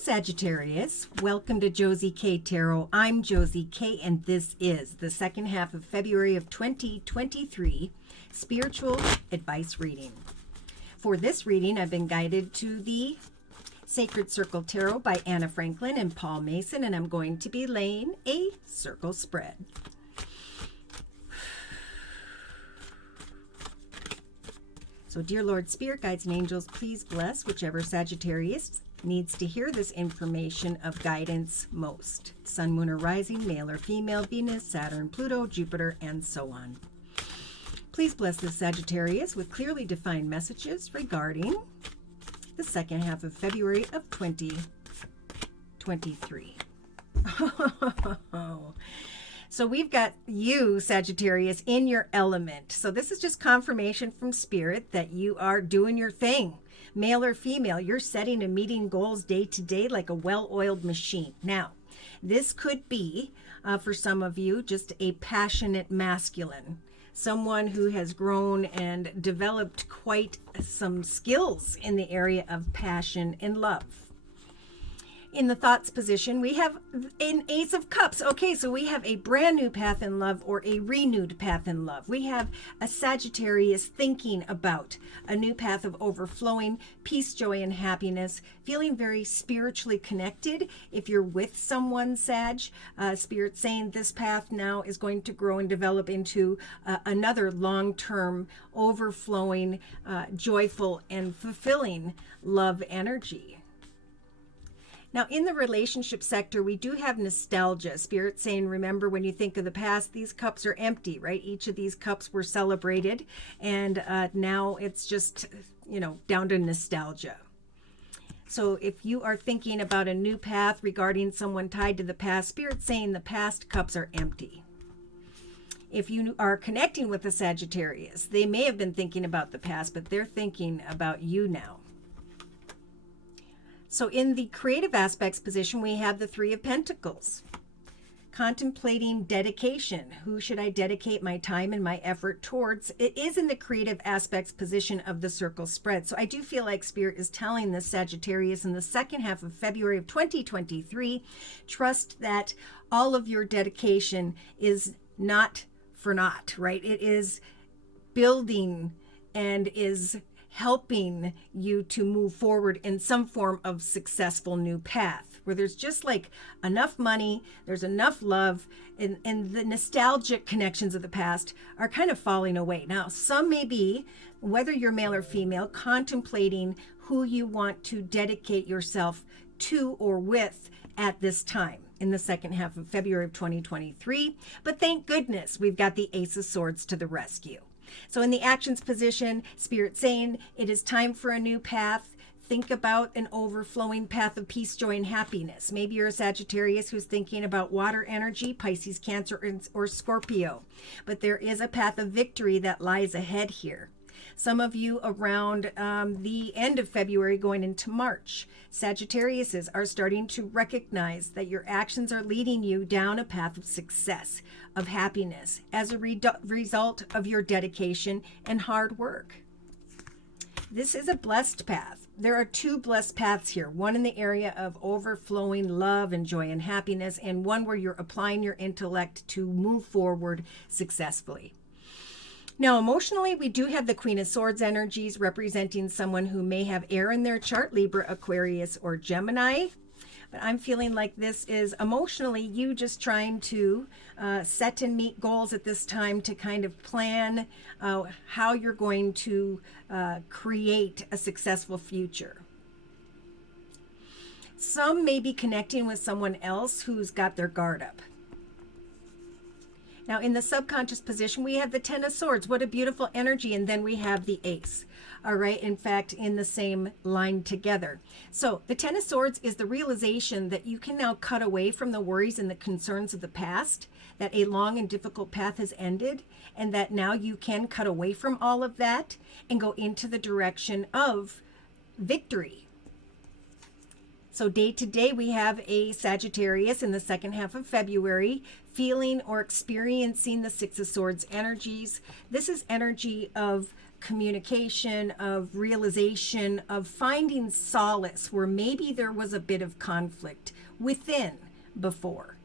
Sagittarius. Welcome to Josie K Tarot. I'm Josie K, and this is the second half of February of 2023 spiritual advice reading. For this reading, I've been guided to the Sacred Circle Tarot by Anna Franklin and Paul Mason, and I'm going to be laying a circle spread. So, dear Lord, Spirit, Guides, and Angels, please bless whichever Sagittarius needs to hear this information of guidance most. Sun, Moon, or Rising, male or female, Venus, Saturn, Pluto, Jupiter, and so on. Please bless this Sagittarius with clearly defined messages regarding the second half of February of 2023. So we've got you, Sagittarius, in your element. So this is just confirmation from Spirit that you are doing your thing. Male or female, you're setting and meeting goals day to day like a well-oiled machine. Now, this could be, for some of you, just a passionate masculine. Someone who has grown and developed quite some skills in the area of passion and love. In the thoughts position, we have an Ace of Cups. Okay, so we have a brand new path in love or a renewed path in love. We have a Sagittarius thinking about a new path of overflowing peace, joy, and happiness, feeling very spiritually connected. If you're with someone, Sag, Spirit saying this path now is going to grow and develop into another long-term, overflowing, joyful, and fulfilling love energy. Now, in the relationship sector, we do have nostalgia. Spirit saying, remember, when you think of the past, these cups are empty, right? Each of these cups were celebrated, and now it's just, down to nostalgia. So if you are thinking about a new path regarding someone tied to the past, Spirit saying the past cups are empty. If you are connecting with a Sagittarius, they may have been thinking about the past, but they're thinking about you now. So in the creative aspects position, we have the Three of Pentacles. Contemplating dedication. Who should I dedicate my time and my effort towards? It is in the creative aspects position of the circle spread. So I do feel like Spirit is telling this Sagittarius in the second half of February of 2023, trust that all of your dedication is not for naught, right? It is building and is helping you to move forward in some form of successful new path where there's just like enough money, there's enough love, and the nostalgic connections of the past are kind of falling away. Now, some may be, whether you're male or female, contemplating who you want to dedicate yourself to or with at this time in the second half of February of 2023. But thank goodness we've got the Ace of Swords to the rescue. So in the actions position, Spirit saying it is time for a new path. Think about an overflowing path of peace, joy, and happiness. Maybe you're a Sagittarius who's thinking about water energy, Pisces, Cancer, or Scorpio. But there is a path of victory that lies ahead here. Some of you around the end of February going into March, Sagittariuses are starting to recognize that your actions are leading you down a path of success, of happiness, as a result of your dedication and hard work. This is a blessed path. There are two blessed paths here, one in the area of overflowing love and joy and happiness, and one where you're applying your intellect to move forward successfully. Now, emotionally, we do have the Queen of Swords energies representing someone who may have air in their chart, Libra, Aquarius, or Gemini. But I'm feeling like this is emotionally you just trying to set and meet goals at this time to kind of plan how you're going to create a successful future. Some may be connecting with someone else who's got their guard up. Now, in the subconscious position, we have the Ten of Swords. What a beautiful energy. And then we have the Ace. All right. In fact, in the same line together. So the Ten of Swords is the realization that you can now cut away from the worries and the concerns of the past, that a long and difficult path has ended, and that now you can cut away from all of that and go into the direction of victory. So day to day, we have a Sagittarius in the second half of February feeling or experiencing the Six of Swords energies. This is energy of communication, of realization, of finding solace where maybe there was a bit of conflict within before.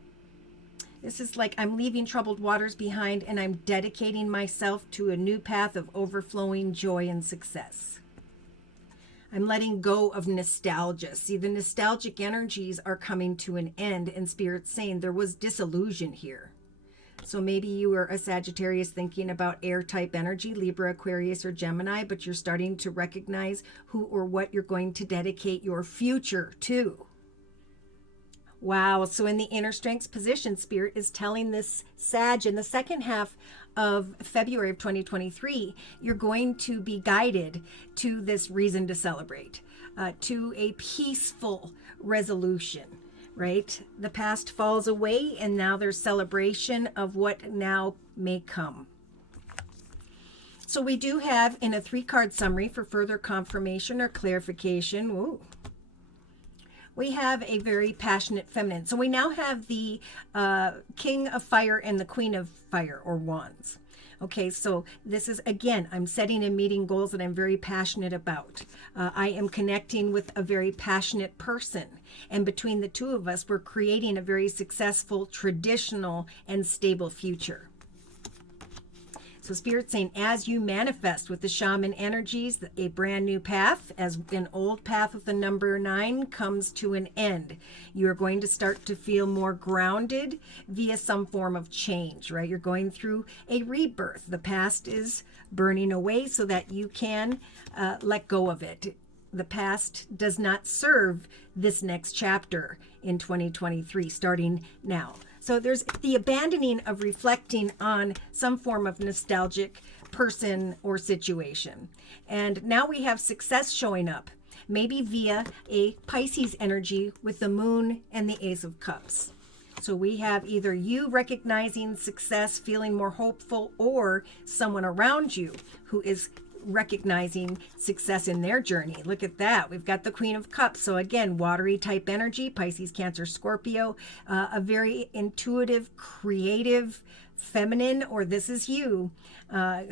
This is like I'm leaving troubled waters behind and I'm dedicating myself to a new path of overflowing joy and success. I'm letting go of nostalgia. See, the nostalgic energies are coming to an end, and Spirit's saying there was disillusion here. So maybe you were a Sagittarius thinking about air type energy, Libra, Aquarius, or Gemini, but you're starting to recognize who or what you're going to dedicate your future to. Wow. So in the inner strengths position, Spirit is telling this Sag in the second half of February of 2023, you're going to be guided to this reason to celebrate, to a peaceful resolution, right? The past falls away and now there's celebration of what now may come. So we do have in a 3-card summary for further confirmation or clarification, we have a very passionate feminine. So we now have the King of Fire and the Queen of Fire, or Wands. Okay, so this is, again, I'm setting and meeting goals that I'm very passionate about. I am connecting with a very passionate person. And between the two of us, we're creating a very successful, traditional, and stable future. So Spirit's saying, as you manifest with the shaman energies, a brand new path, as an old path with the number 9 comes to an end. You're going to start to feel more grounded via some form of change, right? You're going through a rebirth. The past is burning away so that you can let go of it. The past does not serve this next chapter in 2023, starting now. So there's the abandoning of reflecting on some form of nostalgic person or situation. And now we have success showing up, maybe via a Pisces energy with the Moon and the Ace of Cups. So we have either you recognizing success, feeling more hopeful, or someone around you who is recognizing success in their journey. Look at that. We've got the Queen of Cups. So again, watery type energy, Pisces, Cancer, Scorpio, a very intuitive, creative, feminine, or this is you,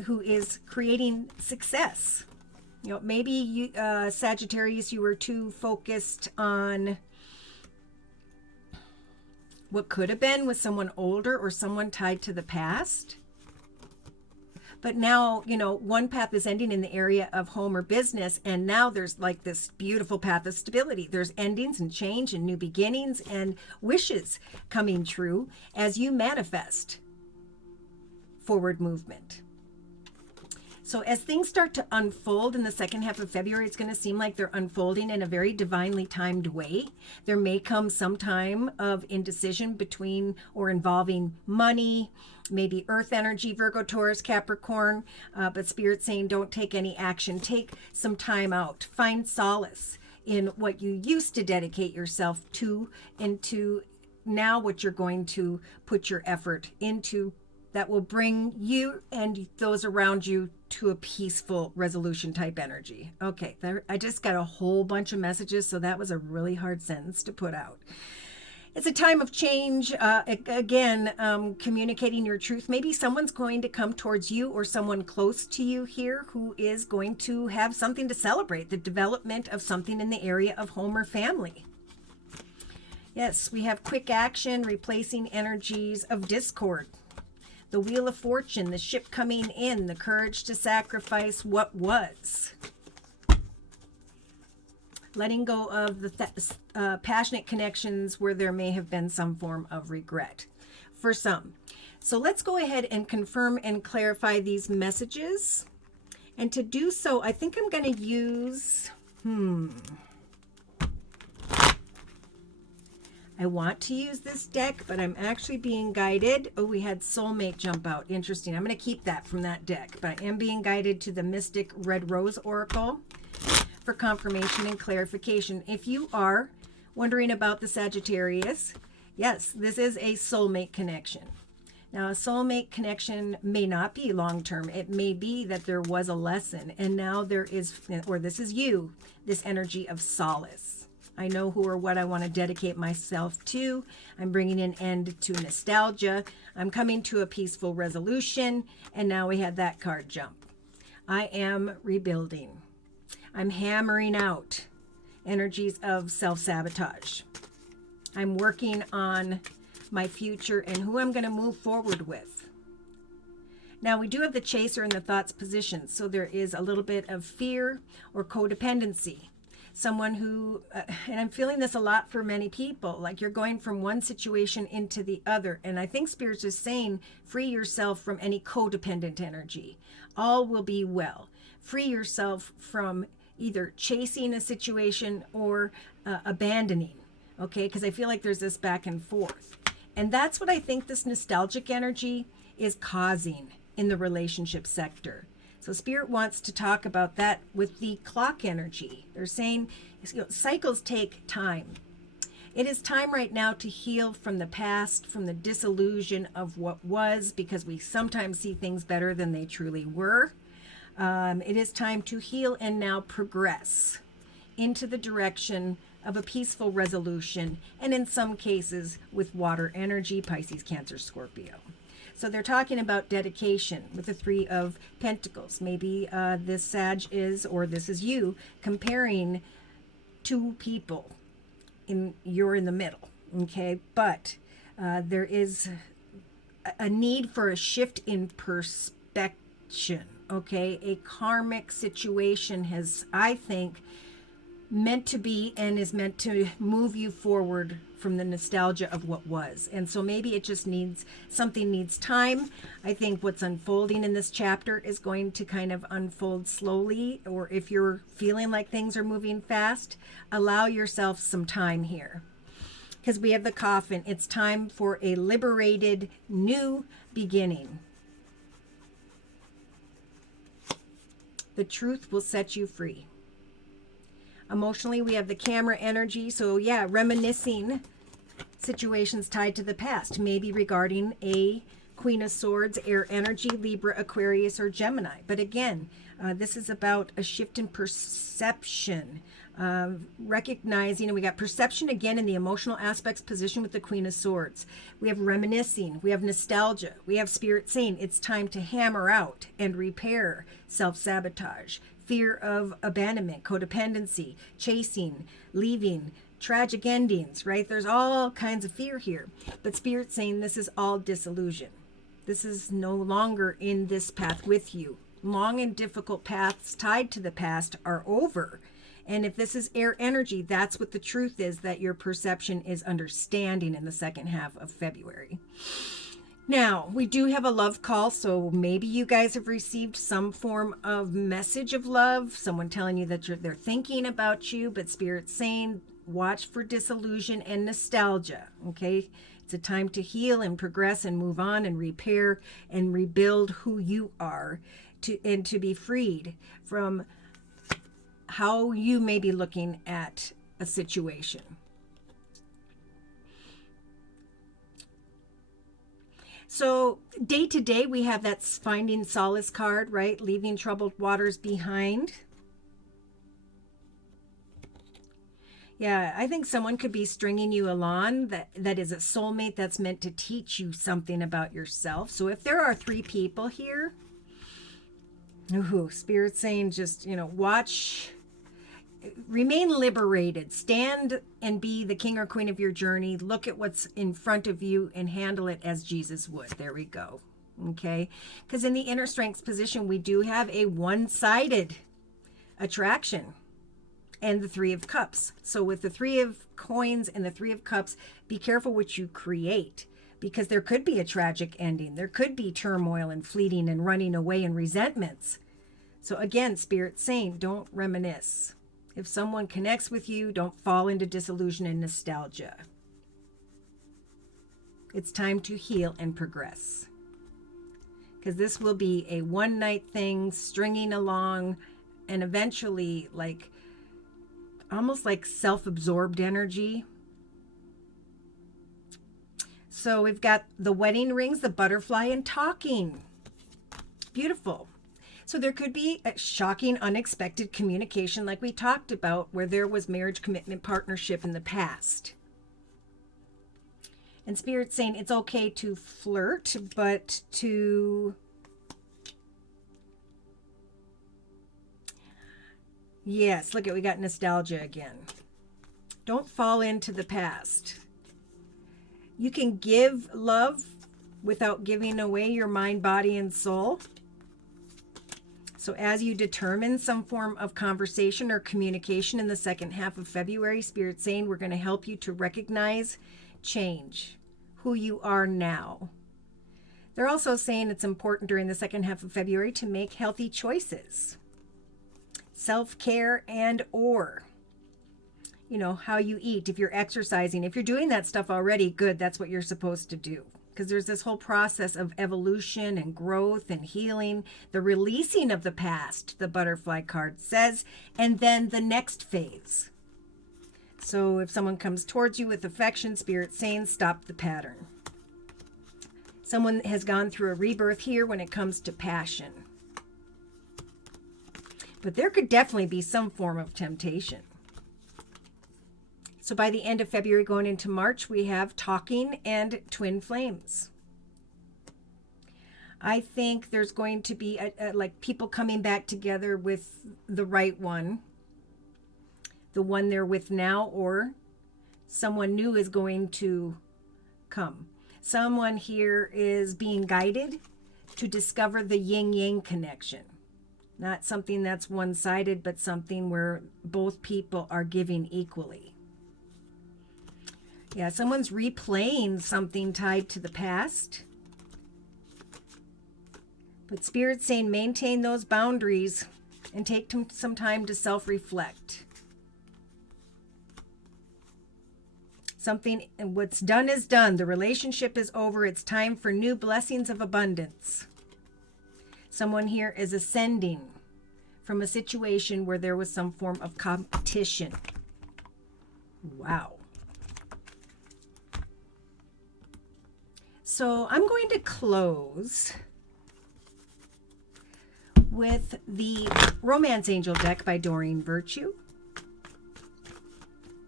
who is creating success. You know, maybe you, Sagittarius, you were too focused on what could have been with someone older or someone tied to the past. But now, you know, one path is ending in the area of home or business, and now there's like this beautiful path of stability. There's endings and change and new beginnings and wishes coming true as you manifest forward movement. So as things start to unfold in the second half of February, it's going to seem like they're unfolding in a very divinely timed way. There may come some time of indecision between or involving money, maybe earth energy, Virgo, Taurus, Capricorn, but Spirit's saying don't take any action. Take some time out. Find solace in what you used to dedicate yourself to, into now what you're going to put your effort into that will bring you and those around you to a peaceful resolution type energy. Okay, I just got a whole bunch of messages, so that was a really hard sentence to put out. It's a time of change. Communicating your truth. Maybe someone's going to come towards you or someone close to you here who is going to have something to celebrate, the development of something in the area of home or family. Yes, we have quick action, replacing energies of discord. The Wheel of Fortune, the ship coming in, the courage to sacrifice what was. Letting go of the passionate connections where there may have been some form of regret for some. So let's go ahead and confirm and clarify these messages. And to do so, I think I'm going to use, I want to use this deck, but I'm actually being guided. Oh, we had Soulmate jump out. Interesting. I'm going to keep that from that deck, but I am being guided to the Mystic Red Rose Oracle for confirmation and clarification. If you are wondering about the Sagittarius, yes, this is a soulmate connection. Now, a soulmate connection may not be long-term. It may be that there was a lesson, and now there is, or this is you, this energy of solace. I know who or what I want to dedicate myself to. I'm bringing an end to nostalgia. I'm coming to a peaceful resolution. And now we had that card jump. I am rebuilding. I'm hammering out energies of self-sabotage. I'm working on my future and who I'm going to move forward with. Now, we do have the chaser in the thoughts position, so there is a little bit of fear or codependency. Someone who, and I'm feeling this a lot for many people, like you're going from one situation into the other. And I think Spirit's just saying, free yourself from any codependent energy. All will be well. Free yourself from either chasing a situation or abandoning. Okay, because I feel like there's this back and forth. And that's what I think this nostalgic energy is causing in the relationship sector. So Spirit wants to talk about that with the clock energy. They're saying, you know, cycles take time. It is time right now to heal from the past, from the disillusion of what was, because we sometimes see things better than they truly were. It is time to heal and now progress into the direction of a peaceful resolution, and in some cases with water energy, Pisces, Cancer, Scorpio. So they're talking about dedication with the Three of Pentacles. Maybe this Sag is, or this is you, comparing two people. You're in the middle, okay? But there is a need for a shift in perspection, okay? A karmic situation has, I think, meant to be and is meant to move you forward from the nostalgia of what was. And so maybe it just needs, something needs time. I think what's unfolding in this chapter is going to kind of unfold slowly, or if you're feeling like things are moving fast, allow yourself some time here. Because we have the Coffin. It's time for a liberated new beginning. The truth will set you free. Emotionally, we have the Camera energy. So yeah, reminiscing situations tied to the past, maybe regarding a Queen of Swords, air energy, Libra, Aquarius, or Gemini. But again, this is about a shift in perception, recognizing, and we got perception again in the emotional aspects position with the Queen of Swords. We have reminiscing, we have nostalgia, we have Spirit saying it's time to hammer out and repair self-sabotage, fear of abandonment, codependency, chasing, leaving, tragic endings, right? There's all kinds of fear here. But Spirit's saying this is all disillusion. This is no longer in this path with you. Long and difficult paths tied to the past are over. And if this is air energy, that's what the truth is, that your perception is understanding in the second half of February. Now, we do have a love call, so maybe you guys have received some form of message of love, someone telling you that they're thinking about you, but Spirit's saying watch for disillusion and nostalgia, okay? It's a time to heal and progress and move on and repair and rebuild who you are, and to be freed from how you may be looking at a situation. So day to day, we have that finding solace card, right? Leaving troubled waters behind. Yeah, I think someone could be stringing you along that is a soulmate that's meant to teach you something about yourself. So if there are three people here, Spirit's saying just, watch, remain liberated, stand and be the king or queen of your journey. Look at what's in front of you and handle it as Jesus would. There we go. Okay. Because in the inner strengths position, we do have a one-sided attraction and the Three of Cups. So with the Three of Coins and the Three of Cups, be careful what you create, because there could be a tragic ending. There could be turmoil and fleeting and running away and resentments. So again, Spirit's saying, don't reminisce. If someone connects with you, don't fall into disillusion and nostalgia. It's time to heal and progress. Because this will be a one-night thing, stringing along, and eventually, almost like self-absorbed energy. So we've got the wedding rings, the butterfly, and talking. Beautiful. So there could be a shocking, unexpected communication like we talked about, where there was marriage, commitment, partnership in the past. And Spirit's saying it's okay to flirt, but to Yes, look at, we got nostalgia again. Don't fall into the past. You can give love without giving away your mind, body, and soul. So as you determine some form of conversation or communication in the second half of February, Spirit's saying we're going to help you to recognize, change who you are now. They're also saying it's important during the second half of February to make healthy choices. Self-care and or, how you eat, if you're exercising. If you're doing that stuff already, good, that's what you're supposed to do. Because there's this whole process of evolution and growth and healing, the releasing of the past, the butterfly card says, and then the next phase. So if someone comes towards you with affection, Spirit's saying stop the pattern. Someone has gone through a rebirth here when it comes to passion. But there could definitely be some form of temptation. So by the end of February going into March, we have talking and twin flames. I think there's going to be like people coming back together with the right one, the one they're with now, or someone new is going to come. Someone here is being guided to discover the yin-yang connection. Not something that's one-sided, but something where both people are giving equally. Yeah, someone's replaying something tied to the past. But Spirit's saying maintain those boundaries and take some time to self-reflect. What's done is done. The relationship is over. It's time for new blessings of abundance. Someone here is ascending from a situation where there was some form of competition. Wow. So I'm going to close with the Romance Angel deck by Doreen Virtue.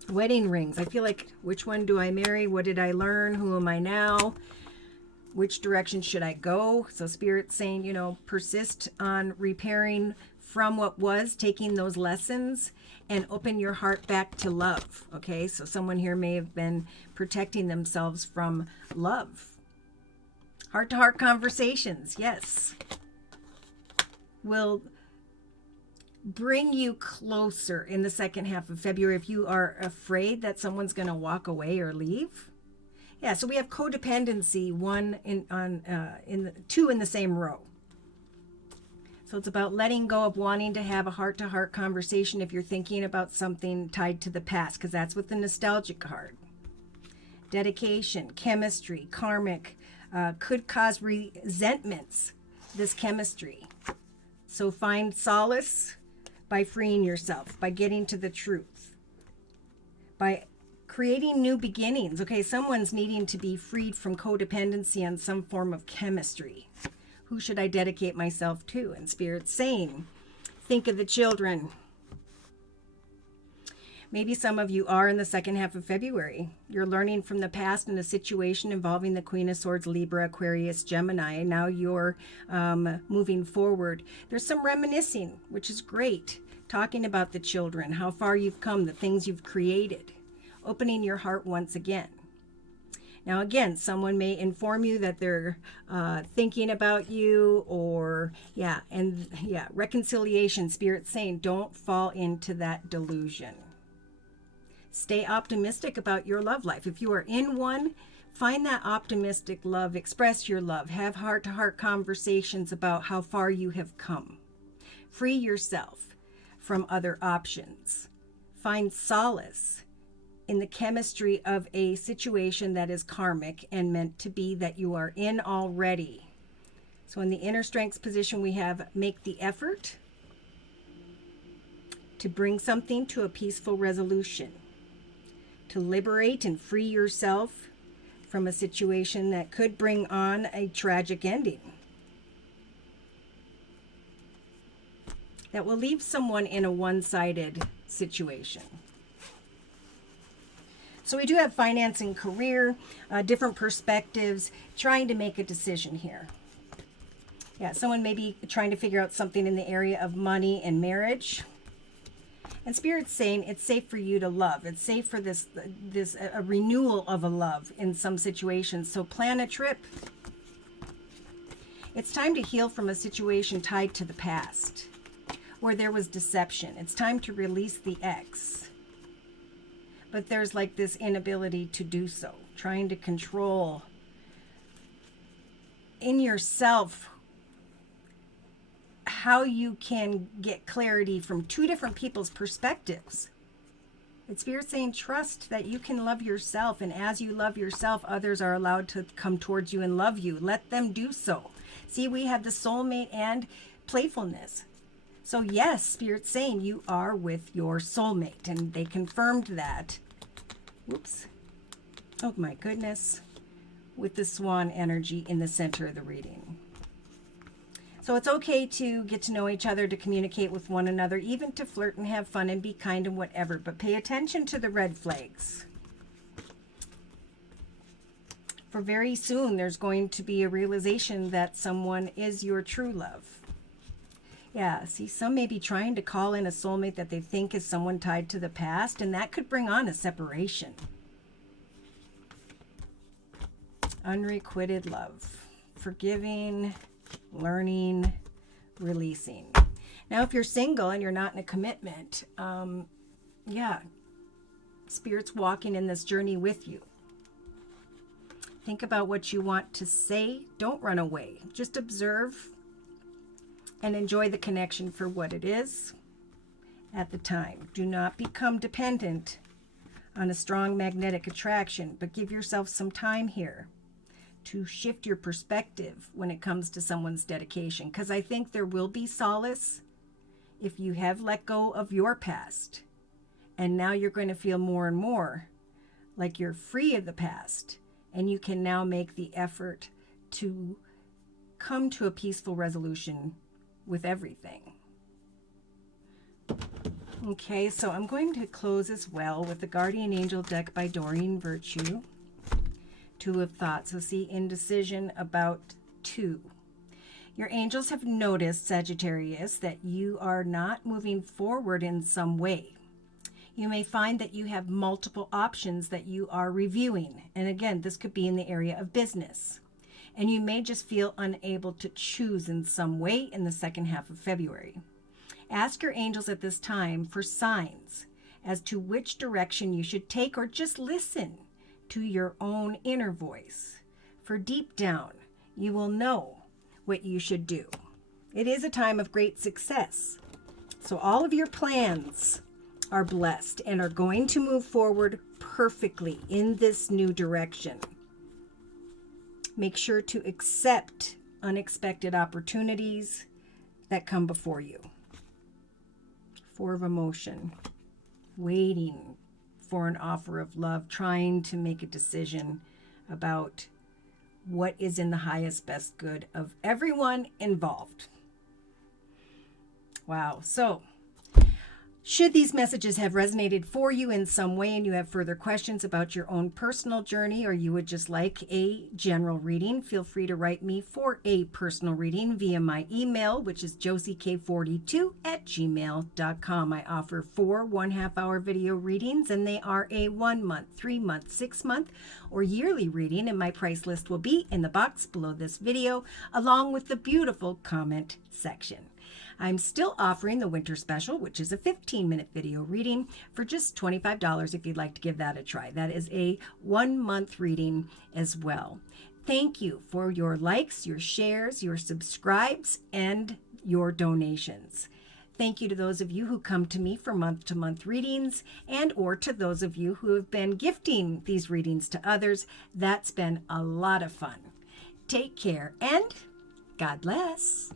Wedding rings. I feel like, which one do I marry? What did I learn? Who am I now? Which direction should I go? So Spirit's saying, persist on repairing from what was, taking those lessons, and open your heart back to love. Okay, so someone here may have been protecting themselves from love. Heart-to-heart conversations, yes, will bring you closer in the second half of February if you are afraid that someone's going to walk away or leave. Yeah, so we have codependency, two in the same row. So it's about letting go of wanting to have a heart-to-heart conversation if you're thinking about something tied to the past, because that's with the nostalgic card. Dedication, chemistry, karmic, could cause resentments, this chemistry. So find solace by freeing yourself, by getting to the truth, by creating new beginnings. Okay, someone's needing to be freed from codependency on some form of chemistry. Who should I dedicate myself to? And Spirit's saying, think of the children. Maybe some of you are in the second half of February. You're learning from the past in a situation involving the Queen of Swords, Libra, Aquarius, Gemini. Now you're moving forward. There's some reminiscing, which is great. Talking about the children, how far you've come, the things you've created. Opening your heart once again. Now, again, someone may inform you that they're thinking about you, or, reconciliation. Spirit's saying, don't fall into that delusion. Stay optimistic about your love life. If you are in one, find that optimistic love, express your love, have heart-to-heart conversations about how far you have come. Free yourself from other options. Find solace in the chemistry of a situation that is karmic and meant to be, that you are in already. So in the inner strengths position, we have make the effort to bring something to a peaceful resolution, to liberate and free yourself from a situation that could bring on a tragic ending, that will leave someone in a one-sided situation. So we do have finance and career, different perspectives, trying to make a decision here. Yeah, someone may be trying to figure out something in the area of money and marriage. And Spirit's saying it's safe for you to love. It's safe for a renewal of a love in some situations. So plan a trip. It's time to heal from a situation tied to the past where there was deception. It's time to release the ex. But there's like this inability to do so, trying to control in yourself how you can get clarity from two different people's perspectives. It's Spirit saying trust that you can love yourself, and as you love yourself, others are allowed to come towards you and love you. Let them do so. See, we have the soulmate and playfulness. So yes, Spirit's saying you are with your soulmate, and they confirmed that. Whoops. Oh my goodness. With the swan energy in the center of the reading. So it's okay to get to know each other, to communicate with one another, even to flirt and have fun and be kind and whatever. But pay attention to the red flags. For very soon, there's going to be a realization that someone is your true love. Yeah, see, some may be trying to call in a soulmate that they think is someone tied to the past, and that could bring on a separation. Unrequited love. Forgiving, learning, releasing. Now, if you're single and you're not in a commitment, yeah, Spirit's walking in this journey with you. Think about what you want to say. Don't run away. Just observe and enjoy the connection for what it is at the time. Do not become dependent on a strong magnetic attraction, but give yourself some time here to shift your perspective when it comes to someone's dedication. Because I think there will be solace if you have let go of your past. And now you're going to feel more and more like you're free of the past. And you can now make the effort to come to a peaceful resolution with everything. Okay, so I'm going to close as well with the Guardian Angel deck by Doreen Virtue. Two of Thoughts. So see, indecision about two. Your angels have noticed, Sagittarius, that you are not moving forward in some way. You may find that you have multiple options that you are reviewing. And again, this could be in the area of business. And you may just feel unable to choose in some way in the second half of February. Ask your angels at this time for signs as to which direction you should take, or just listen to your own inner voice. For deep down, you will know what you should do. It is a time of great success. So all of your plans are blessed and are going to move forward perfectly in this new direction. Make sure to accept unexpected opportunities that come before you. Four of Emotion. Waiting for an offer of love, trying to make a decision about what is in the highest best good of everyone involved. Wow. So should these messages have resonated for you in some way and you have further questions about your own personal journey, or you would just like a general reading, feel free to write me for a personal reading via my email, which is josiek42@gmail.com. I offer 4 1/2-hour video readings, and they are a 1 month, 3 month, 6 month, or yearly reading, and my price list will be in the box below this video, along with the beautiful comment section. I'm still offering the winter special, which is a 15-minute video reading for just $25 if you'd like to give that a try. That is a 1-month reading as well. Thank you for your likes, your shares, your subscribes, and your donations. Thank you to those of you who come to me for month-to-month readings, and or to those of you who have been gifting these readings to others. That's been a lot of fun. Take care and God bless.